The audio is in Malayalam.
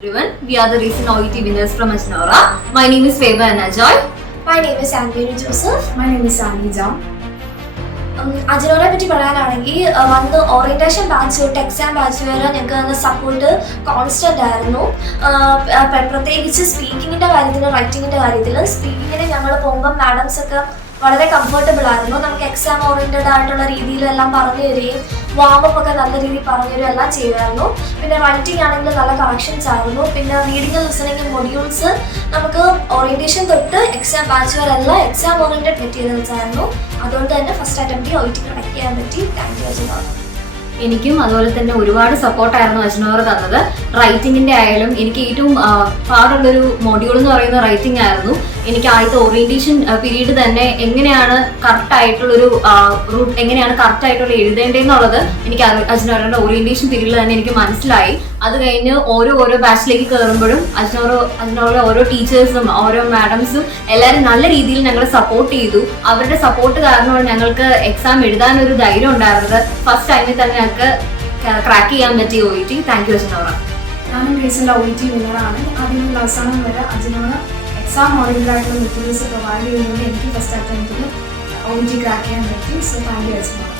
Everyone, we are the recent OET winners from Ajnora. My name is Feva Anajoy. My name is Anthony Joseph. My name is Sani Jam. അജിനോറെ പറ്റി പറയാനാണെങ്കിൽ വന്ന് ഓറിയന്റേഷൻ ബാച്ച് തൊട്ട് എക്സാം ബാച്ച് വരെ ഞങ്ങൾക്ക് സപ്പോർട്ട് കോൺസ്റ്റന്റ് ആയിരുന്നു. പ്രത്യേകിച്ച് സ്പീക്കിങ്ങിന്റെ കാര്യത്തിൽ, റൈറ്റിങ്ങിന്റെ കാര്യത്തിൽ. സ്പീക്കിങ്ങിന് ഞങ്ങൾ പോകുമ്പോൾ മാഡംസ് ഒക്കെ വളരെ കംഫർട്ടബിൾ ആയിരുന്നു. നമുക്ക് എക്സാം ഓറിയന്റഡ് ആയിട്ടുള്ള രീതിയിലെല്ലാം പറഞ്ഞു തരികയും വാമപ്പ് ഒക്കെ നല്ല രീതിയിൽ പറഞ്ഞു തരികയും എല്ലാം ചെയ്യുമായിരുന്നു. പിന്നെ റൈറ്റിംഗ് ആണെങ്കിൽ നല്ല കറക്ഷൻസ് ആയിരുന്നു. പിന്നെ റീഡിംഗ് ലിസണിങ് മൊഡ്യൂൾസ് നമുക്ക് ഓറിയന്റേഷൻ തൊട്ട് എക്സാം ബാച്ച് വരെ എല്ലാം എക്സാം ഓറിയന്റഡ് മെറ്റീരിയൽസ് ആയിരുന്നു. അതുകൊണ്ട് തന്നെ ഫസ്റ്റ് അറ്റംപ്റ്റ് OET കണക്ട് ചെയ്യാൻ പറ്റി. താങ്ക് യു അജിനോർ. എനിക്കും അതുപോലെ തന്നെ ഒരുപാട് സപ്പോർട്ടായിരുന്നു അജ്നോർ തന്നത്. റൈറ്റിങ്ങിന്റെ ആയാലും എനിക്ക് ഏറ്റവും പാടുള്ളൊരു മൊഡ്യൂൾ എന്ന് പറയുന്ന റൈറ്റിംഗ് ആയിരുന്നു. എനിക്ക് ആദ്യത്തെ ഓറിയന്റേഷൻ പീരീഡ് തന്നെ എങ്ങനെയാണ് കറക്റ്റ് ആയിട്ടുള്ളൊരു റൂട്ട്, എങ്ങനെയാണ് കറക്റ്റ് ആയിട്ടുള്ള എഴുതേണ്ടതെന്നുള്ളത് എനിക്ക് അജ്നോറിന്റെ ഓറിയന്റേഷൻ പീരീഡിൽ തന്നെ എനിക്ക് മനസ്സിലായി. അത് കഴിഞ്ഞ് ഓരോ ബാച്ചിലേക്ക് കയറുമ്പോഴും അജ്നോറിലെ ഓരോ ടീച്ചേഴ്സും ഓരോ മാഡംസും എല്ലാവരും നല്ല രീതിയിൽ ഞങ്ങളെ സപ്പോർട്ട് ചെയ്തു. അവരുടെ സപ്പോർട്ട് കാരണമാണ് ഞങ്ങൾക്ക് എക്സാം എഴുതാനൊരു ധൈര്യം ഉണ്ടായിരുന്നത്. ഫസ്റ്റ് ടൈമിൽ തന്നെ ഞങ്ങൾക്ക് ക്രാക്ക് ചെയ്യാൻ പറ്റി OET. Thank you Ajnora. ഞാനും റീസെന്റ് OET വിന്നറാണ്. ആദ്യം മുതൽ അവസാനം വരെ അജിനോർ എക്സാം ഓറിയന്റഡ് ആയിട്ടുള്ള മെറ്റീരിയൽസ് പ്രൊവൈഡ് ചെയ്യുന്നതുകൊണ്ട് എനിക്ക് ഫസ്റ്റ് അറ്റംപ്റ്റിൽ OET ക്രാക്ക് ചെയ്യാൻ പറ്റി. So thank you അജിനോർ.